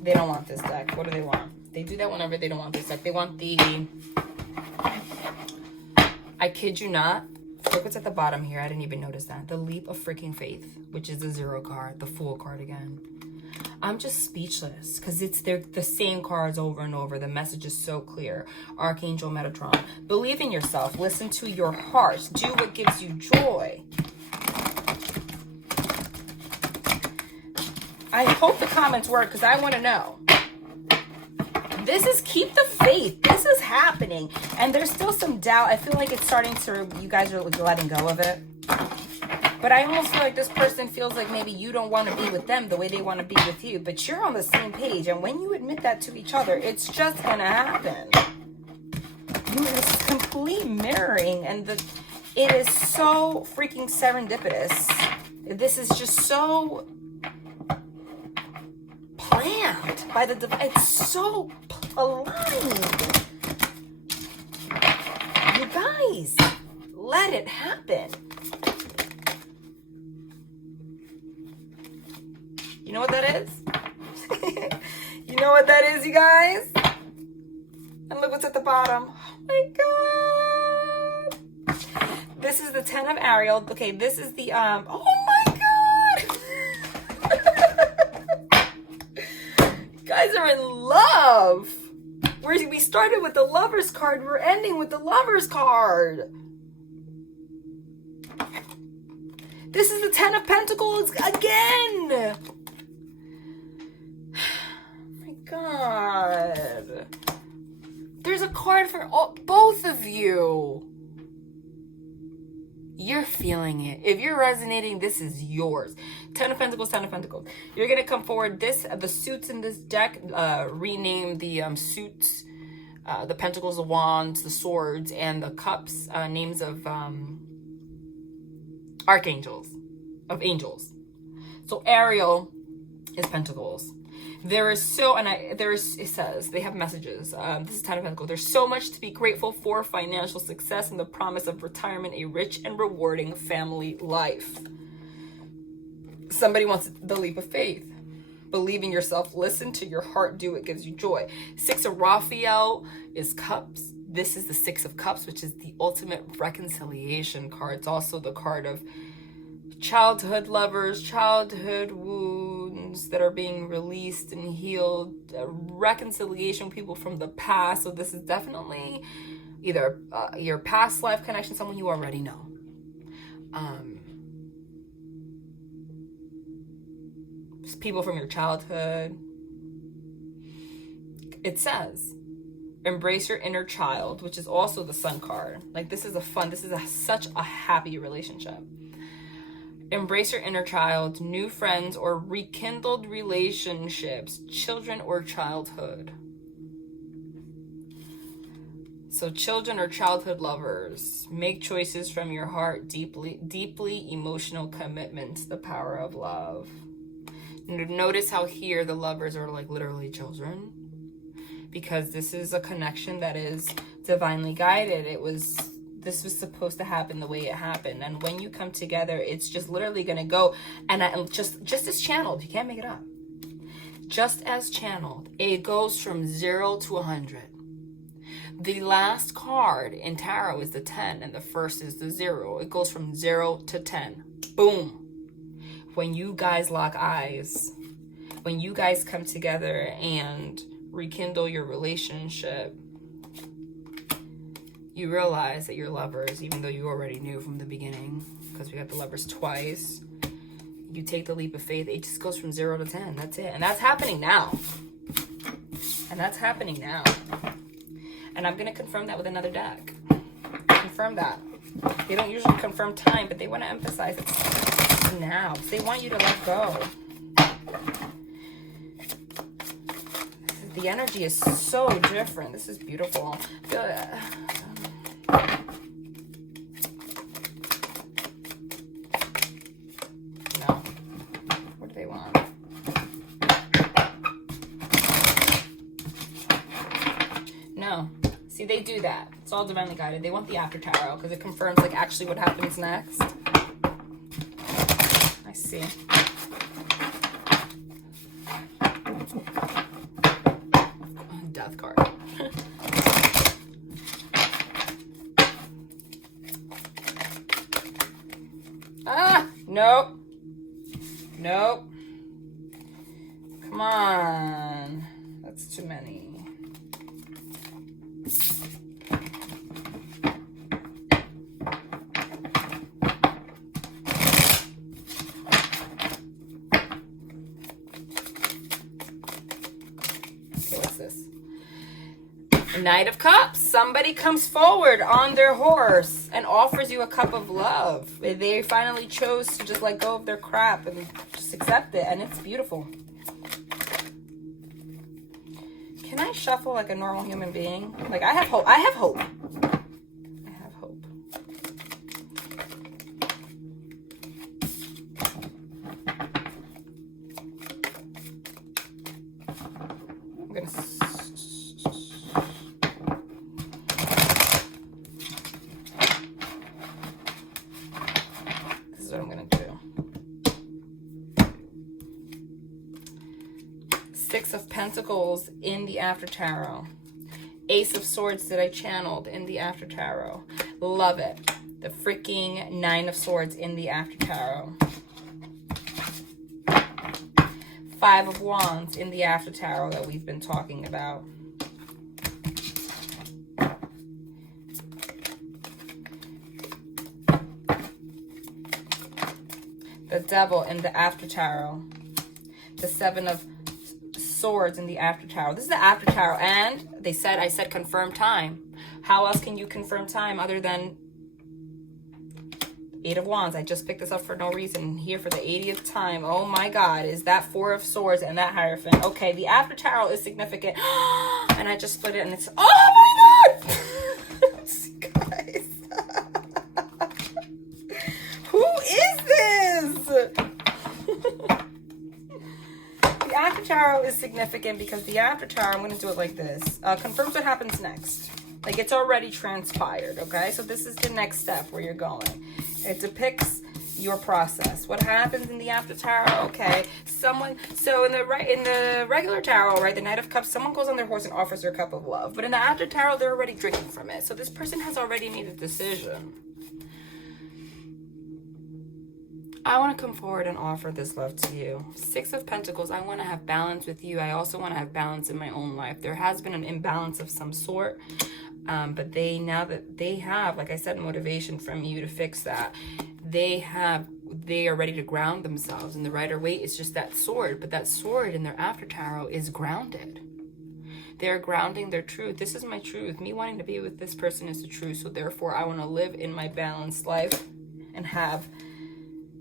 They don't want this deck. What do they want? They do that whenever they don't want this deck. They want the, I kid you not, look what's at the bottom here. I didn't even notice that. The Leap of freaking Faith, which is the 0 card, the Fool card again. I'm just speechless because they're the same cards over and over. The message is so clear. Archangel Metatron. Believe in yourself. Listen to your heart. Do what gives you joy. I hope the comments work because I want to know. This is keep the faith. This is happening. And there's still some doubt. I feel like it's starting to, you guys are letting go of it. But I almost feel like this person feels like maybe you don't want to be with them the way they want to be with you. But you're on the same page. And when you admit that to each other, it's just going to happen. It's complete mirroring. And it is so freaking serendipitous. This is just so planned by the divine. It's so aligned. You guys, let it happen. You know what that is? You know what that is, you guys? And look what's at the bottom. Oh my God. This is the 10 of Ariel. Okay, this is the, oh my God. You guys are in love. We started with the Lover's card. We're ending with the Lover's card. This is the 10 of Pentacles again. God, there's a card for both of you. You're feeling it. If you're resonating, this is yours. 10 of Pentacles, 10 of Pentacles. You're gonna come forward. The suits in this deck, rename the suits, the Pentacles, the Wands, the Swords, and the Cups, names of archangels, of angels. So Ariel is Pentacles. There is so, it says, they have messages. This is 10 of Pentacles. There's so much to be grateful for: financial success and the promise of retirement, a rich and rewarding family life. Somebody wants the leap of faith. Believe in yourself. Listen to your heart. Do what gives you joy. 6 of Raphael is Cups. This is the 6 of Cups, which is the ultimate reconciliation card. It's also the card of childhood lovers, childhood wounds that are being released and healed, reconciliation with people from the past. So this is definitely either your past life connection, someone you already know. Just people from your childhood. It says, embrace your inner child, which is also the Sun card. Like, this is such a happy relationship. Embrace your inner child, new friends or rekindled relationships, children or childhood. So children or childhood lovers, make choices from your heart, deeply emotional commitments, the power of love. Notice how here the lovers are like literally children, because this is a connection that is divinely guided. This was supposed to happen the way it happened. And when you come together, it's just literally going to go, and just as channeled, you can't make it up. Just as channeled, it goes from 0 to 100. The last card in tarot is the 10, and the first is the 0. It goes from 0 to 10. Boom. When you guys lock eyes, when you guys come together and rekindle your relationship, you realize that you're lovers, even though you already knew from the beginning, because we got the lovers twice. You take the leap of faith. It just goes from 0 to 10. That's it. And that's happening now. And that's happening now. And I'm going to confirm that with another deck. Confirm that. They don't usually confirm time, but they want to emphasize it now. They want you to let go. The energy is so different. This is beautiful. No. What do they want? No. See, they do that. It's all divinely guided. They want the after tarot because it confirms like actually what happens next. I see. Death card. Nope. Nope. Come on. That's too many. Knight of Cups. Somebody comes forward on their horse and offers you a cup of love. They finally chose to just let go of their crap and just accept it, and it's beautiful. Can I shuffle like a normal human being? Like, I have hope. I have hope. I have hope. I'm gonna... What I'm gonna do. Six of Pentacles in the after tarot. Ace of Swords that I channeled in the after tarot. Love it. The freaking Nine of Swords in the after tarot. Five of Wands in the after tarot that we've been talking about. The Devil in the after tarot. The Seven of Swords in the after tarot. This is the after tarot, and I said confirm time. How else can you confirm time other than Eight of Wands? I just picked this up for no reason. Here for the 80th time. Oh my God, is that Four of Swords and that Hierophant? Okay, the after tarot is significant. And I just split it, and it's, oh my God! Guys. Who is this? The after tarot is significant because the after tarot, I'm going to do it like this, confirms what happens next. Like, it's already transpired, okay? So this is the next step where you're going. It depicts your process. What happens in the after tarot? Okay, so in the regular tarot, right, the Knight of Cups, someone goes on their horse and offers their cup of love. But in the after tarot, they're already drinking from it. So this person has already made a decision. I want to come forward and offer this love to you. Six of Pentacles, I want to have balance with you. I also want to have balance in my own life. There has been an imbalance of some sort, but now that they have, like I said, motivation from you to fix that, they are ready to ground themselves. And the Rider-Waite is just that sword, but that sword in their after tarot is grounded. They're grounding their truth. This is my truth. Me wanting to be with this person is the truth. So therefore, I want to live in my balanced life and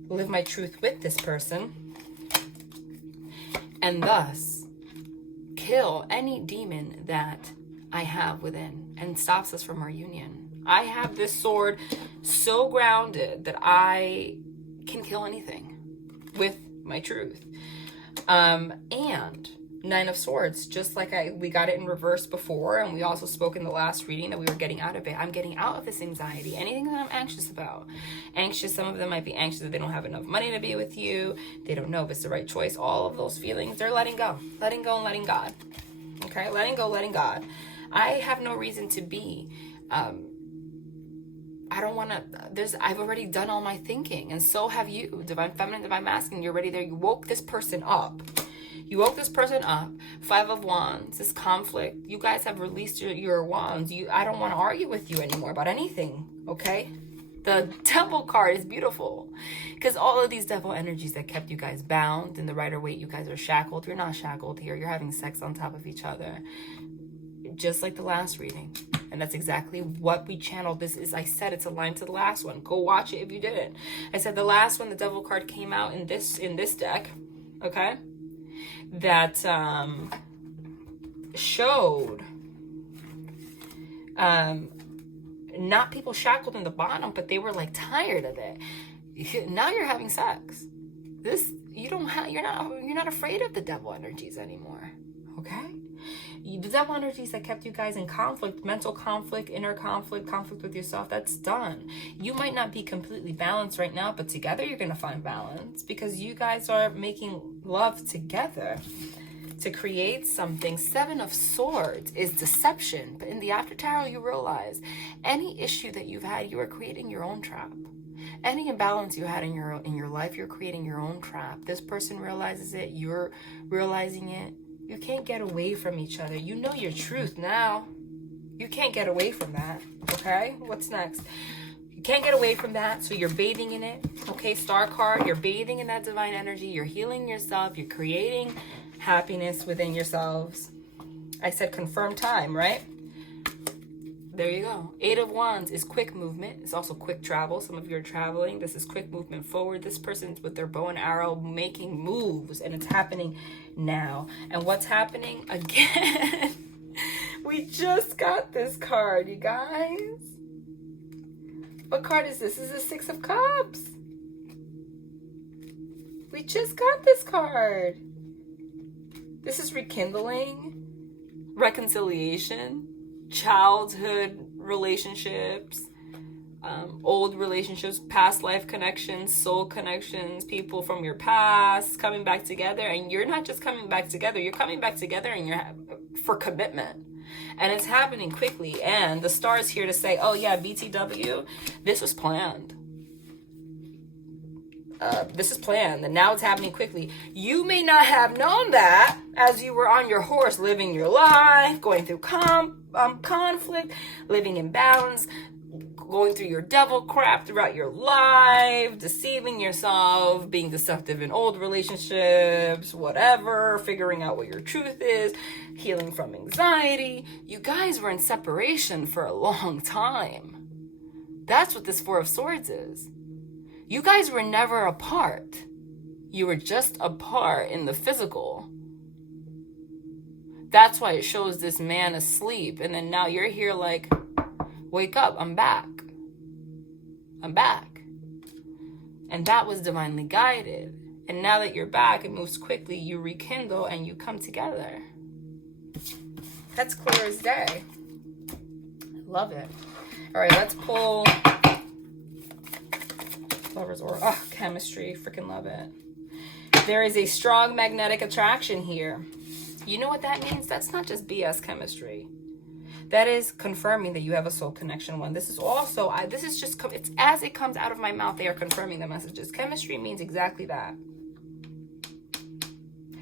live my truth with this person, and thus kill any demon that I have within. and stops us from our union. I have this sword so grounded that I can kill anything with my truth. And Nine of Swords, just like we got it in reverse before, and we also spoke in the last reading that we were getting out of it. I'm getting out of this anxiety. Anything that I'm anxious about. Anxious, some of them might be anxious that they don't have enough money to be with you. They don't know if it's the right choice. All of those feelings, they're letting go. Letting go and letting God. Okay? Letting go, letting God. I have no reason to be. I don't want to, I've already done all my thinking, and so have you. Divine Feminine, Divine Masculine, you're already there. You woke this person up. You woke this person up. Five of Wands, this conflict. You guys have released your wands. I don't want to argue with you anymore about anything, okay? The Devil card is beautiful because all of these devil energies that kept you guys bound in the Rider-Waite, you guys are shackled. You're not shackled here. You're having sex on top of each other, just like the last reading. And that's exactly what we channeled. This is, I said, it's aligned to the last one. Go watch it if you didn't. I said the last one, the Devil card came out in this deck, okay? That showed not people shackled in the bottom, but they were like tired of it. Now you're having sex. You're not afraid of the devil energies anymore. Okay? The devil energies that kept you guys in conflict, mental conflict, inner conflict, conflict with yourself, that's done. You might not be completely balanced right now, but together you're going to find balance because you guys are making love together to create something. Seven of Swords is deception, but in the After Tarot, you realize any issue that you've had, you are creating your own trap. Any imbalance you had in your life, you're creating your own trap. This person realizes it, you're realizing it. You can't get away from each other. You know your truth now. You can't get away from that, okay? What's next? You can't get away from that, so you're bathing in it, okay? Star card, you're bathing in that divine energy. You're healing yourself. You're creating happiness within yourselves. I said confirm time, right? There you go. Eight of Wands is quick movement. It's also quick travel. Some of you are traveling. This is quick movement forward. This person's with their bow and arrow making moves, and it's happening now. And what's happening? Again, we just got this card, you guys. What card is this? This is the Six of Cups. We just got this card. This is rekindling, reconciliation, childhood relationships, old relationships, past life connections, soul connections, people from your past coming back together. And you're not just coming back together, you're coming back together and you're for commitment. And it's happening quickly. And the star is here to say, oh yeah, BTW, this was planned. This is planned, and now it's happening quickly. You may not have known that as you were on your horse, living your life, going through conflict, living in balance, going through your devil crap throughout your life, deceiving yourself, being deceptive in old relationships, whatever, figuring out what your truth is, healing from anxiety. You guys were in separation for a long time. That's what this Four of Swords is. You guys were never apart. You were just apart in the physical. That's why it shows this man asleep. And then now you're here like, wake up, I'm back. I'm back. And that was divinely guided. And now that you're back, it moves quickly. You rekindle and you come together. That's clear as day. Love it. All right, let's pull... Lovers or chemistry, freaking love it. There is a strong magnetic attraction here. You know what that means? That's not just BS chemistry. That is confirming that you have a soul connection one. This is also, this is just, it's as it comes out of my mouth, they are confirming the messages. Chemistry means exactly that.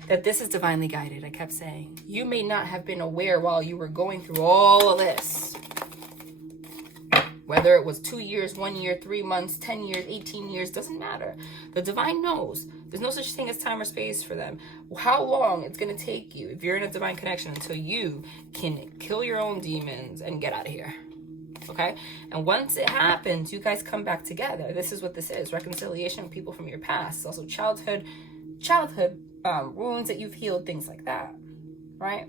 That this is divinely guided, I kept saying. You may not have been aware while you were going through all of this. Whether it was 2 years, 1 year, 3 months, 10 years, 18 years, doesn't matter. The divine knows. There's no such thing as time or space for them. How long it's going to take you, if you're in a divine connection, until you can kill your own demons and get out of here. Okay? And once it happens, you guys come back together. This is what this is. Reconciliation with people from your past. It's also childhood wounds that you've healed, things like that. Right?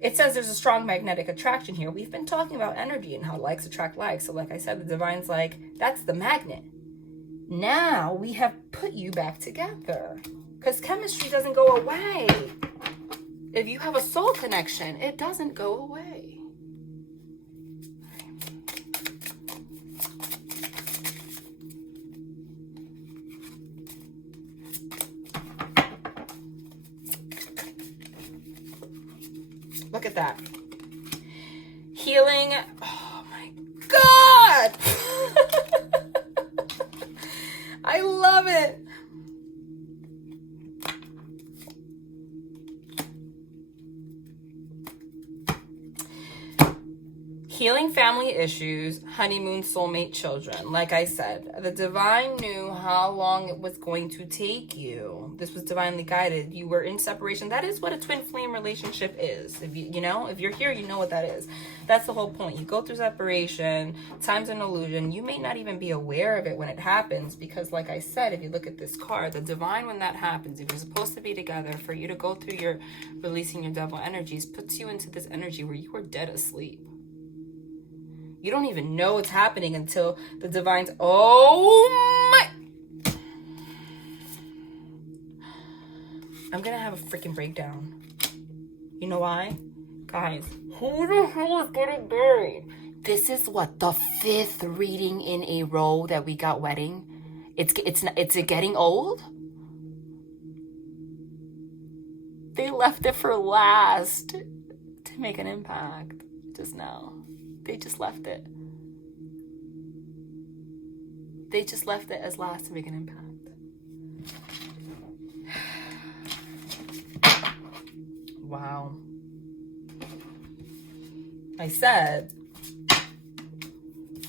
it says there's a strong magnetic attraction here. We've been talking about energy and how likes attract likes. So like I said, the divine's like, that's the magnet. Now we have put you back together, because chemistry doesn't go away. If you have a soul connection, it doesn't go away. Look at that. Healing. Oh my God. I love it. Healing family issues, honeymoon, soulmate, children. Like I said, the divine knew how long it was going to take you. This was divinely guided. You were in separation. That is what a twin flame relationship is. If you know, if you're here, you know what that is. That's the whole point. You go through separation. Time's an illusion. You may not even be aware of it when it happens, because like I said, if you look at this card, the divine, when that happens, if you're supposed to be together, for you to go through your releasing your devil energies, puts you into this energy where you are dead asleep. You don't even know what's happening until the divine's, oh my. I'm gonna have a freaking breakdown. You know why? Guys, who the hell is getting buried? This is what, the 5th reading in a row that we got wedding? It's getting old? They left it for last to make an impact just now. They just left it. They just left it as last to make an impact. Wow. I said,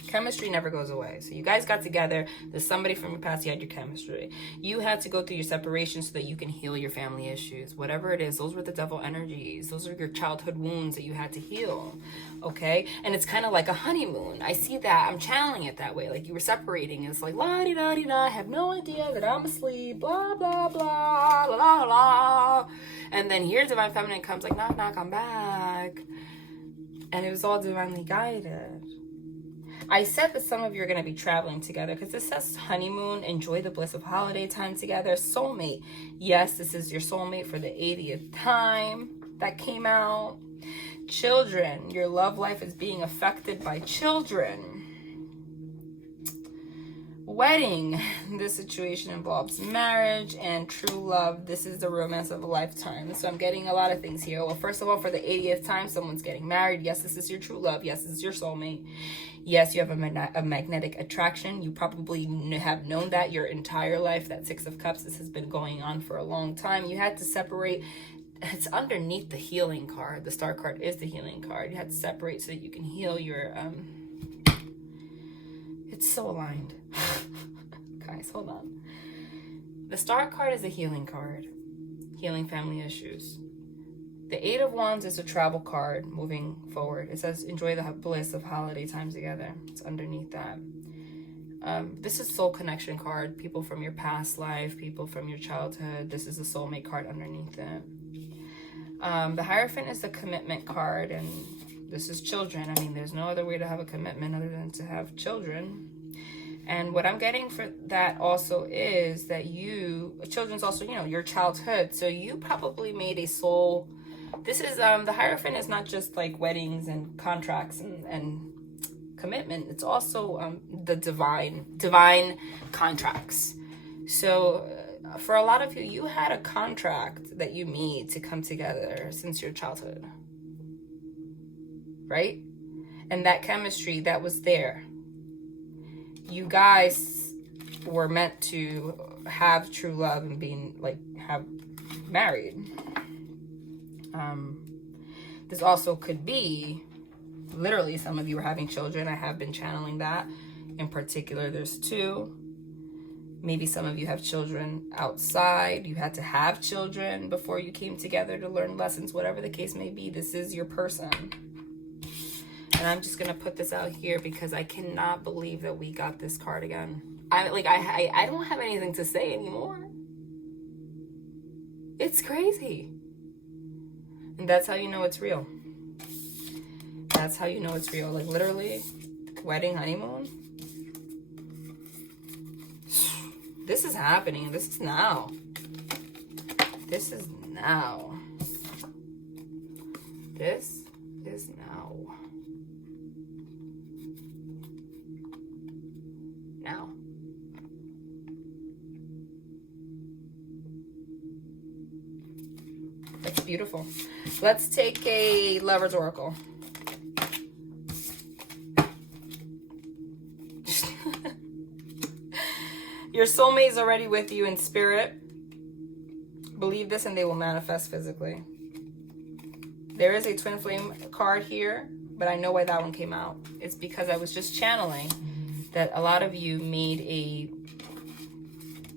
chemistry never goes away. So you guys got together. There's somebody from your past. You had your chemistry. You had to go through your separation so that you can heal your family issues. Whatever it is, those were the devil energies. Those are your childhood wounds that you had to heal. Okay? And it's kind of like a honeymoon. I see that. I'm channeling it that way. Like you were separating. It's like, la-di-da-di-da. I have no idea that I'm asleep. Blah, blah, blah. La, la, la. And then here Divine Feminine comes like, knock, knock, I'm back. And it was all divinely guided. I said that some of you are going to be traveling together, because this says honeymoon, enjoy the bliss of holiday time together. Soulmate. Yes, this is your soulmate for the 80th time that came out. Children. Your love life is being affected by children. Wedding. This situation involves marriage and true love. This is the romance of a lifetime. So I'm getting a lot of things here. Well, first of all, for the 80th time, someone's getting married. Yes, this is your true love. Yes, this is your soulmate. Yes, you have a magnetic attraction. You probably have known that your entire life. That 6 of Cups, this has been going on for a long time. You had to separate. It's underneath the healing card. The star card is the healing card. You had to separate so that you can heal your... It's so aligned. Guys, hold on. The star card is a healing card. Healing family issues. The 8 of Wands is a travel card moving forward. It says, enjoy the bliss of holiday time together. It's underneath that. This is soul connection card. People from your past life, people from your childhood. This is a soulmate card underneath it. The Hierophant is the commitment card, and this is children. I mean, there's no other way to have a commitment other than to have children. And what I'm getting for that also is that children's also, your childhood. So you probably made a soul. This is, the Hierophant is not just like weddings and contracts and commitment. It's also the divine contracts. So for a lot of you, you had a contract that you made to come together since your childhood. Right? And that chemistry that was there. You guys were meant to have true love and have married. This also could be, literally, some of you are having children. I have been channeling that. In particular, there's 2. Maybe some of you have children outside. You had to have children before you came together to learn lessons. Whatever the case may be, this is your person. And I'm just gonna put this out here because I cannot believe that we got this card again. I don't have anything to say anymore. It's crazy. And that's how you know it's real. that's how you know it's real. Like literally, wedding, honeymoon. This is happening. This is now. This is now. This is now. Now. That's beautiful. Let's take a Lover's Oracle. Your soulmate is already with you in spirit. Believe this and they will manifest physically. There is a twin flame card here, but I know why that one came out. It's because I was just channeling that a lot of you made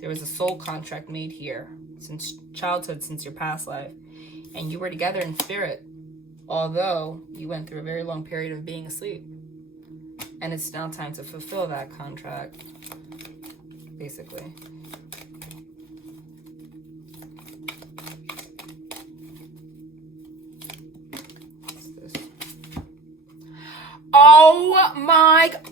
there was a soul contract made here since childhood, since your past life. And you were together in spirit, although you went through a very long period of being asleep. And it's now time to fulfill that contract, basically. What's this? Oh my God.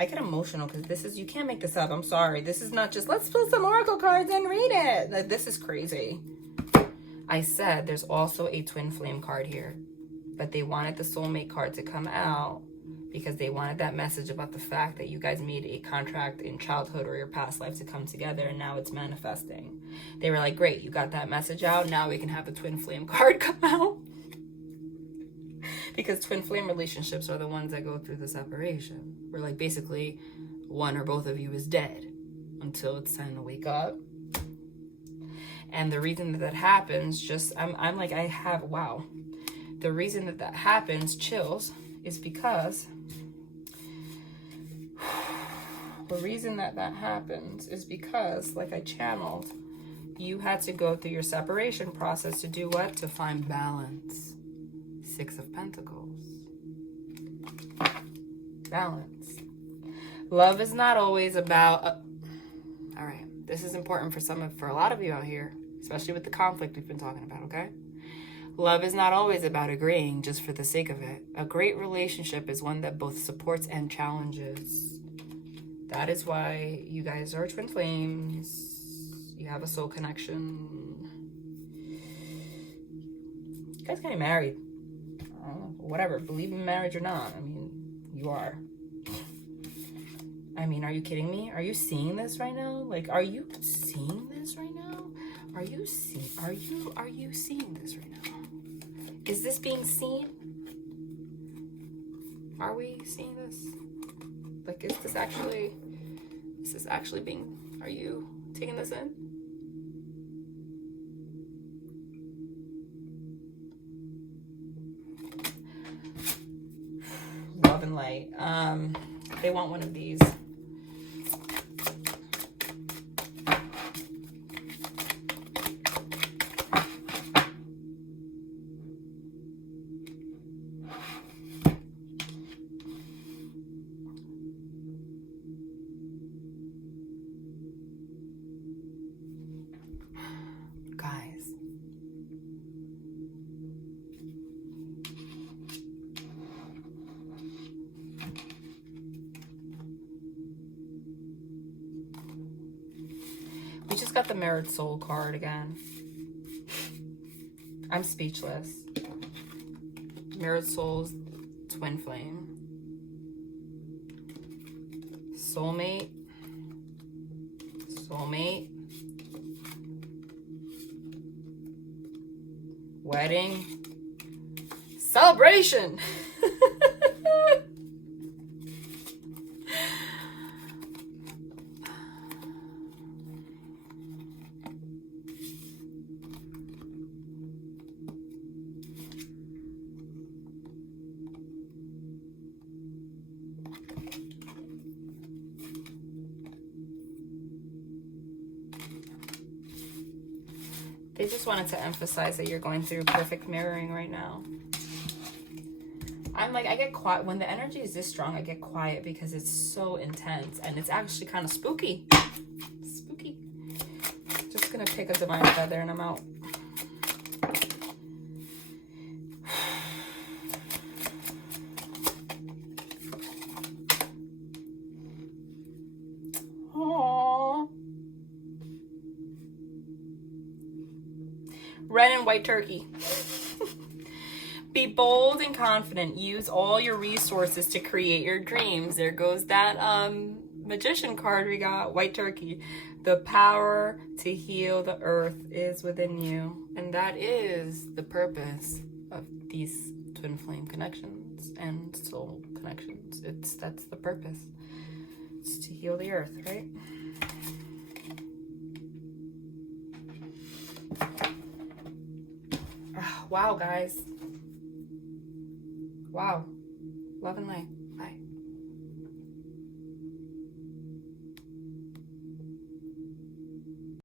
I get emotional because this is, you can't make this up. I'm sorry. This is not just, let's pull some oracle cards and read it. Like, this is crazy. I said there's also a twin flame card here, but they wanted the soulmate card to come out because they wanted that message about the fact that you guys made a contract in childhood or your past life to come together, and now it's manifesting. They were like, great, you got that message out. Now we can have the twin flame card come out. Because twin flame relationships are the ones that go through the separation. Where like basically one or both of you is dead until it's time to wake up. And the reason that that happens, just, I'm like, I have, wow. The reason that that happens, chills, is because the reason that that happens is because, like I channeled, you had to go through your separation process to do what? To find balance. Six of Pentacles. Balance. Love is not always about... all right. This is important for a lot of you out here, especially with the conflict we've been talking about, okay? Love is not always about agreeing just for the sake of it. A great relationship is one that both supports and challenges. That is why you guys are twin flames. You have a soul connection. You guys getting married. Whatever, believe in marriage or not. I mean, you are. I mean, are you kidding me? Are you seeing this right now? Like, are you seeing this right now? Are you seeing this right now? Is this being seen? Are we seeing this? Like, is this actually being, are you taking this in? Love and light. They want one of these. Guys. We just got the Mirrored Soul card again. I'm speechless. Mirrored Souls, Twin Flame. Soulmate. Soulmate. Wedding. Celebration. They just wanted to emphasize that you're going through perfect mirroring right now. I'm like, I get quiet when the energy is this strong. I get quiet because it's so intense, and it's actually kind of spooky. Spooky. Just gonna pick a divine feather and I'm out. Aww. Red and white turkey. Be bold and confident. Use all your resources to create your dreams. There goes that magician card we got, white turkey. The power to heal the earth is within you. And that is the purpose of these twin flame connections and soul connections. That's the purpose. It's to heal the earth, right? Wow, guys. Wow. Love and light.